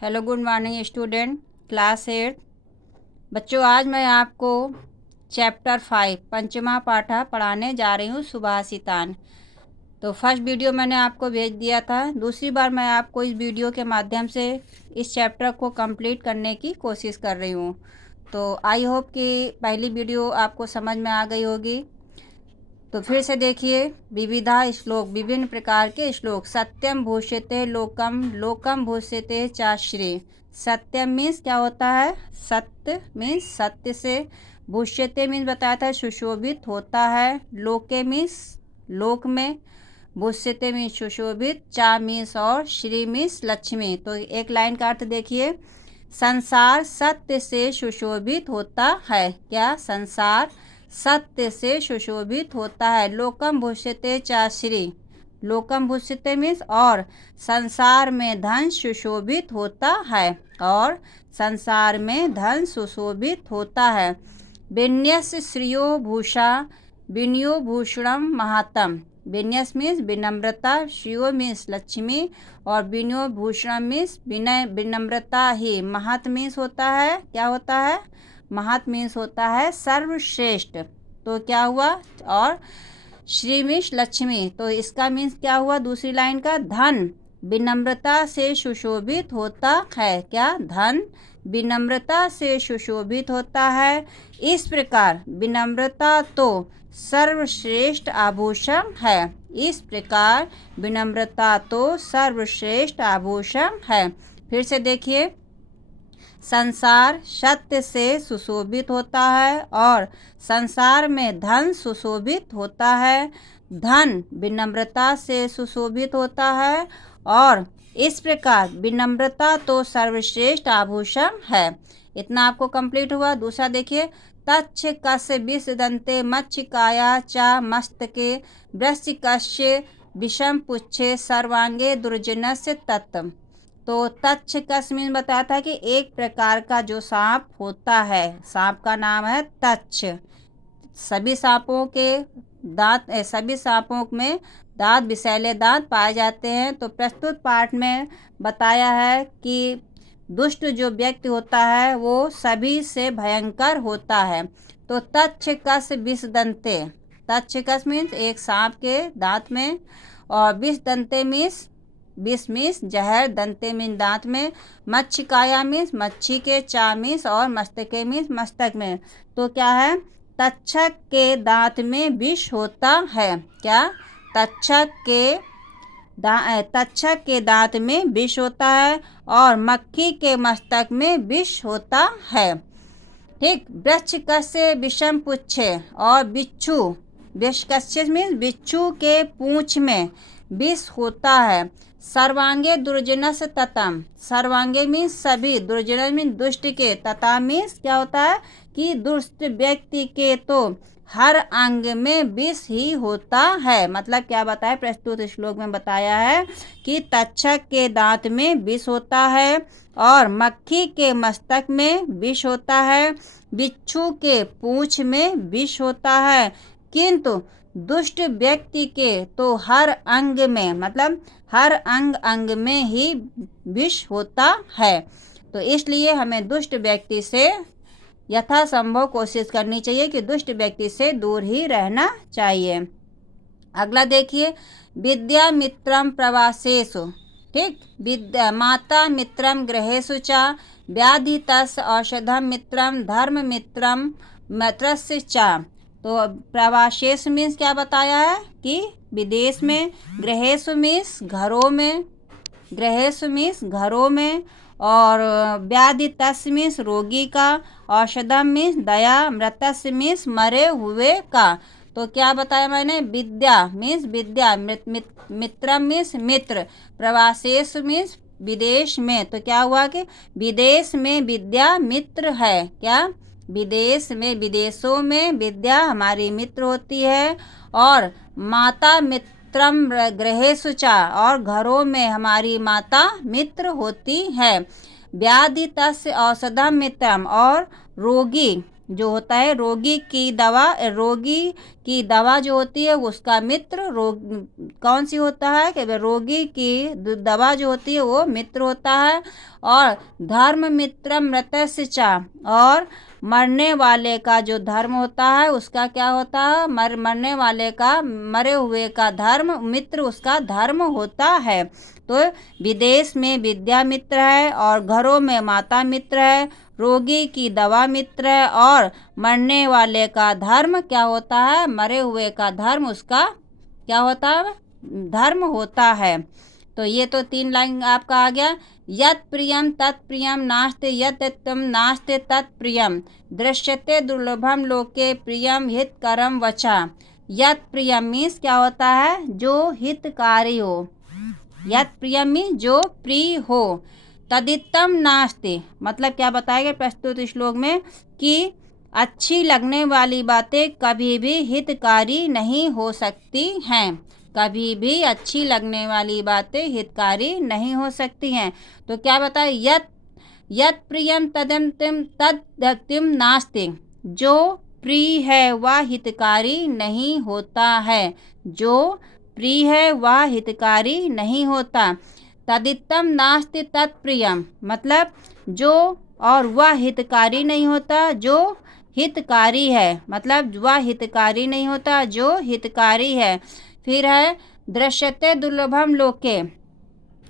Hello good morning student class 8। बच्चों, आज मैं आपको चैप्टर 5 पंचमा पाठा पढ़ाने जा रही हूँ, सुभाषितान। तो फर्स्ट वीडियो मैंने आपको भेज दिया था। दूसरी बार मैं आपको इस वीडियो के माध्यम से इस चैप्टर को कंप्लीट करने की कोशिश कर रही हूँ। तो आई होप कि पहली वीडियो आपको समझ में आ गई होगी। तो फिर से देखिए, विविधा श्लोक, विभिन्न प्रकार के श्लोक। सत्यम भूष्यते लोकम, लोकम भूष्यते चाश्री। सत्यम मीन्स क्या होता है? सत्य मीन्स सत्य से। भूष्यते मीन्स बताया था सुशोभित होता है। लोके मीन्स लोक में। भूष्यते मीन्स सुशोभित। चा मीन्स और। श्री मीन्स लक्ष्मी। तो एक लाइन का अर्थ देखिए, संसार सत्य से सुशोभित होता है। क्या? संसार सत्य से सुशोभित होता है। लोकम भूष्यते चाश्री। लोकम भूष्यते मीन्स और। संसार में धन सुशोभित होता है। और संसार में धन सुशोभित होता है। विन्यस श्रियो भूषा, विनयो भूषणम महातम। विन्यस मीन्स विनम्रता, श्रियो मीन्स लक्ष्मी, और विनयो भूषणम मीन्स विनय विनम्रता ही। महत मीन्स होता है, क्या होता है? महत मीन्स होता है सर्वश्रेष्ठ। तो क्या हुआ? और श्री मीन्स लक्ष्मी। तो इसका मीन्स क्या हुआ? दूसरी लाइन का, धन विनम्रता से सुशोभित होता है। क्या? धन विनम्रता से सुशोभित होता है। इस प्रकार विनम्रता तो सर्वश्रेष्ठ आभूषण है। इस प्रकार विनम्रता तो सर्वश्रेष्ठ आभूषण है। फिर से देखिए, संसार सत्य से सुशोभित होता है और संसार में धन सुशोभित होता है। धन विनम्रता से सुशोभित होता है और इस प्रकार विनम्रता तो सर्वश्रेष्ठ आभूषण है। इतना आपको कंप्लीट हुआ। दूसरा देखिए, तच्छ कस्य विषदंते मच्छिकाया चा मस्तके वृश्चिकस्य विषम पुच्छे सर्वांगे दुर्जनस्य तत्व। तो तच्छ कस्य मीन बताया था कि एक प्रकार का जो सांप होता है, सांप का नाम है तच्छ। सभी सांपों के दांत, सभी सांपों में दांत, विषैले दांत पाए जाते हैं। तो प्रस्तुत पाठ में बताया है कि दुष्ट जो व्यक्ति होता है वो सभी से भयंकर होता है। तो तच्छ कस्य विषदंते। तच्छ कस्य मीन्स एक सांप के दांत में, और विषदंते मीन्स विष मीन्स जहर, दंते मीन्स दांत में, मच्छिकाया मीन्स मच्छी के, चा मीन्स और, मस्तके मीन्स मस्तक में। तो क्या है? तक्षक के दांत में विष होता है। क्या? तक्षक के दांत में विष होता है और मक्खी के मस्तक में विष होता है। ठीक। वृश्चिकस्य विषम पुच्छे, और बिच्छू, वृश्चिकस्य मीन्स बिच्छू के पूंछ में विष होता है। सर्वांगे दुर्जनस ततम। सर्वांगे मीन्स सभी, दुर्जन मीन्स दुष्ट के, तथा मीन्स क्या होता है कि दुष्ट व्यक्ति के तो हर अंग में विष ही होता है। मतलब क्या बताया? प्रस्तुत श्लोक में बताया है कि तक्षक के दांत में विष होता है और मक्खी के मस्तक में विष होता है, बिच्छू के पूंछ में विष होता है, किंतु दुष्ट व्यक्ति के तो हर अंग में, मतलब हर अंग अंग में ही विष होता है। तो इसलिए हमें दुष्ट व्यक्ति से यथासंभव कोशिश करनी चाहिए कि दुष्ट व्यक्ति से दूर ही रहना चाहिए। अगला देखिए, विद्या मित्रम प्रवासेषु। ठीक। विद्या माता मित्रम गृहेषु चा, व्याधि तस् औषधम मित्रम धर्म मित्रम मित्रस्य चा। तो प्रवासेष मीन्स क्या बताया है कि विदेश में, गृहेषु मीन्स घरों में, गृहेषु मीन्स घरों में, और व्याधि तस् मीन्स रोगी का, औषधम मीन्स दया, मृतस्य मीन्स मरे हुए का। तो क्या बताया मैंने? विद्या मीन्स विद्या, मित्रम मीन्स मित्र, प्रवासेष मीन्स विदेश में। तो क्या हुआ कि विदेश में विद्या मित्र है। क्या? विदेश में, विदेशों में विद्या हमारी मित्र होती है। और माता मित्रम गृहेषु चा, और घरों में हमारी माता मित्र होती है। व्याधि तस्य औषधम मित्रम, और रोगी जो होता है रोगी की दवा जो होती है उसका मित्र कौन सी होता है कि रोगी की दवा जो होती है वो मित्र होता है। और धर्म मित्र मृतस्य च, और मरने वाले का जो धर्म होता है उसका क्या होता है, मरने वाले का, मरे हुए का धर्म मित्र उसका धर्म होता है। तो विदेश में विद्या मित्र है और घरों में माता मित्र है, रोगी की दवा मित्र है और मरने वाले का धर्म क्या होता है, मरे हुए का धर्म उसका क्या होता है, धर्म होता है। तो ये तो 3 लाइन आपका आ गया। यत् प्रियम तत्प्रियम नास्ते यत्तम नास्ते तत्प्रियम दृश्यते दुर्लभम लोके प्रियम हितकरम वचा। यत् प्रियम मीन्स क्या होता है, जो हितकारी हो। यत् प्रियम मीन्स जो प्रिय हो। तदित्तम नास्ते मतलब क्या बताएगा प्रस्तुत श्लोक में कि अच्छी लगने वाली बातें कभी भी हितकारी नहीं हो सकती हैं। कभी भी अच्छी लगने वाली बातें हितकारी नहीं हो सकती हैं। तो क्या बताए, यत् प्रियम तदित्तम नास्ते, जो प्रिय है वह हितकारी नहीं होता है। जो प्रिय है वह हितकारी नहीं होता। तदित्तम नास्ति तत्प्रियम मतलब जो, और वह हितकारी नहीं होता जो हितकारी है, मतलब वह हितकारी नहीं होता जो हितकारी है। फिर है दृश्यते दुर्लभम लोके,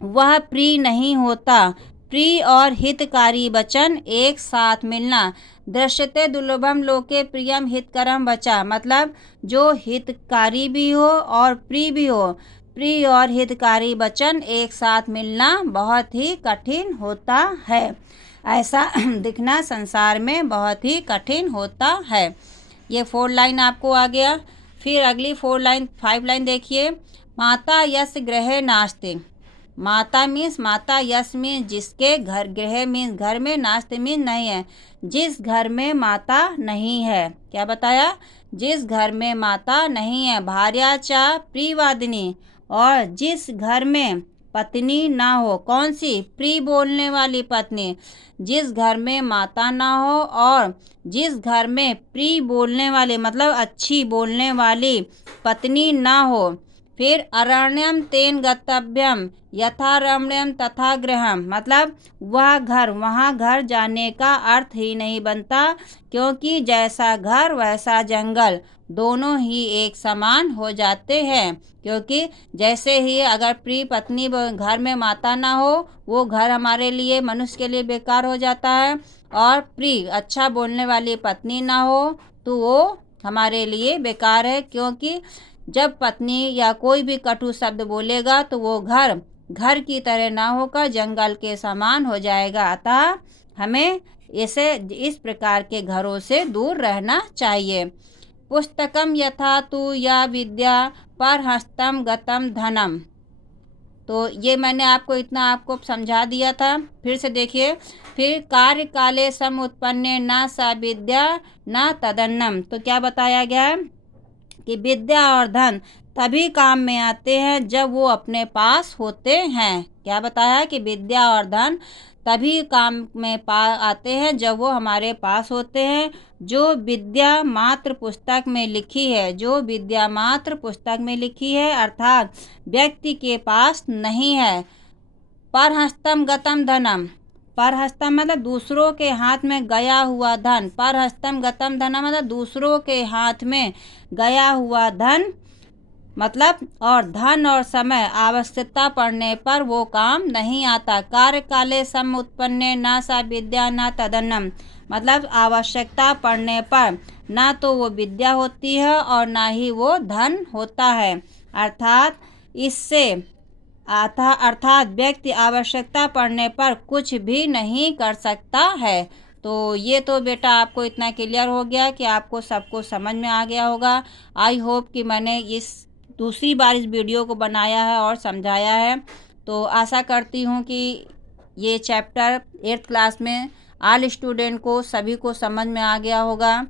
वह प्रिय नहीं होता। प्रिय और हितकारी वचन एक साथ मिलना। दृश्यते दुर्लभम लोके प्रियम हितकरम वचा मतलब जो हितकारी भी हो और प्रिय भी हो। प्रिय और हितकारी वचन एक साथ मिलना बहुत ही कठिन होता है। ऐसा दिखना संसार में बहुत ही कठिन होता है। ये 4 लाइन आपको आ गया। फिर अगली 5 लाइन देखिए। माता यस गृह नास्ते, माता मीन्स माता, यस मीन्स जिसके घर, गृह मीन्स घर में, नास्ते मीन्स नहीं है, जिस घर में माता नहीं है। क्या बताया, जिस घर में माता नहीं है। भार्या चा प्रियवादिनी, और जिस घर में पत्नी ना हो, कौन सी, प्रिय बोलने वाली पत्नी। जिस घर में माता ना हो और जिस घर में प्रिय बोलने वाली मतलब अच्छी बोलने वाली पत्नी ना हो। फिर अरण्यम तेन गतव्यम यथा रमण्यम तथा गृहम मतलब वह घर, वहाँ घर जाने का अर्थ ही नहीं बनता, क्योंकि जैसा घर वैसा जंगल, दोनों ही एक समान हो जाते हैं। क्योंकि जैसे ही अगर प्रिय पत्नी घर में माता ना हो, वो घर हमारे लिए, मनुष्य के लिए बेकार हो जाता है। और प्रिय अच्छा बोलने वाली पत्नी ना हो तो वो हमारे लिए बेकार है, क्योंकि जब पत्नी या कोई भी कटु शब्द बोलेगा तो वो घर की तरह ना होकर जंगल के समान हो जाएगा। अतः हमें इस प्रकार के घरों से दूर रहना चाहिए। पुस्तकम यथा तु या विद्या पर हस्तम गतम धनम, तो ये मैंने आपको समझा दिया था। फिर से देखिए। फिर कार्य काले सम उत्पन्ने न सा विद्या न तदन्नम, तो क्या बताया गया है कि विद्या और धन तभी काम में आते हैं जब वो अपने पास होते हैं। क्या बताया कि विद्या और धन तभी काम में आते हैं जब वो हमारे पास होते हैं। जो विद्या मात्र पुस्तक में लिखी है, जो विद्या मात्र पुस्तक में लिखी है अर्थात व्यक्ति के पास नहीं है। परहस्तम गतम धनम, परहस्तम मतलब दूसरों के हाथ में गया हुआ धन। परहस्तम गतम धनम मतलब दूसरों के हाथ में गया हुआ धन मतलब, और धन और समय आवश्यकता पड़ने पर वो काम नहीं आता। कार्य काले सम उत्पन्ने न सा विद्या न तदन्नम मतलब आवश्यकता पड़ने पर ना तो वो विद्या होती है और ना ही वो धन होता है। अर्थात व्यक्ति आवश्यकता पड़ने पर कुछ भी नहीं कर सकता है। तो ये तो बेटा आपको इतना क्लियर हो गया कि आपको सबको समझ में आ गया होगा। आई होप कि मैंने दूसरी बार इस वीडियो को बनाया है और समझाया है। तो आशा करती हूँ कि ये चैप्टर 8th क्लास में ऑल स्टूडेंट को सभी को समझ में आ गया होगा।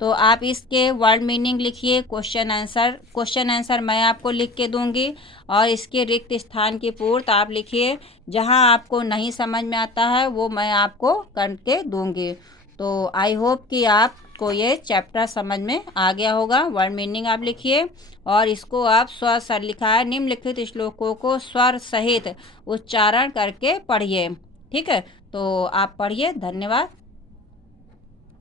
तो आप इसके वर्ड मीनिंग लिखिए, क्वेश्चन आंसर मैं आपको लिख के दूंगी, और इसके रिक्त स्थान की पूर्ति आप लिखिए। जहां आपको नहीं समझ में आता है वो मैं आपको करके दूंगी। तो आई होप कि आपको ये चैप्टर समझ में आ गया होगा। वर्ड मीनिंग आप लिखिए और इसको आप स्वर सर लिखा है निम्नलिखित श्लोकों को स्वर सहित उच्चारण करके पढ़िए। ठीक है, तो आप पढ़िए। धन्यवाद।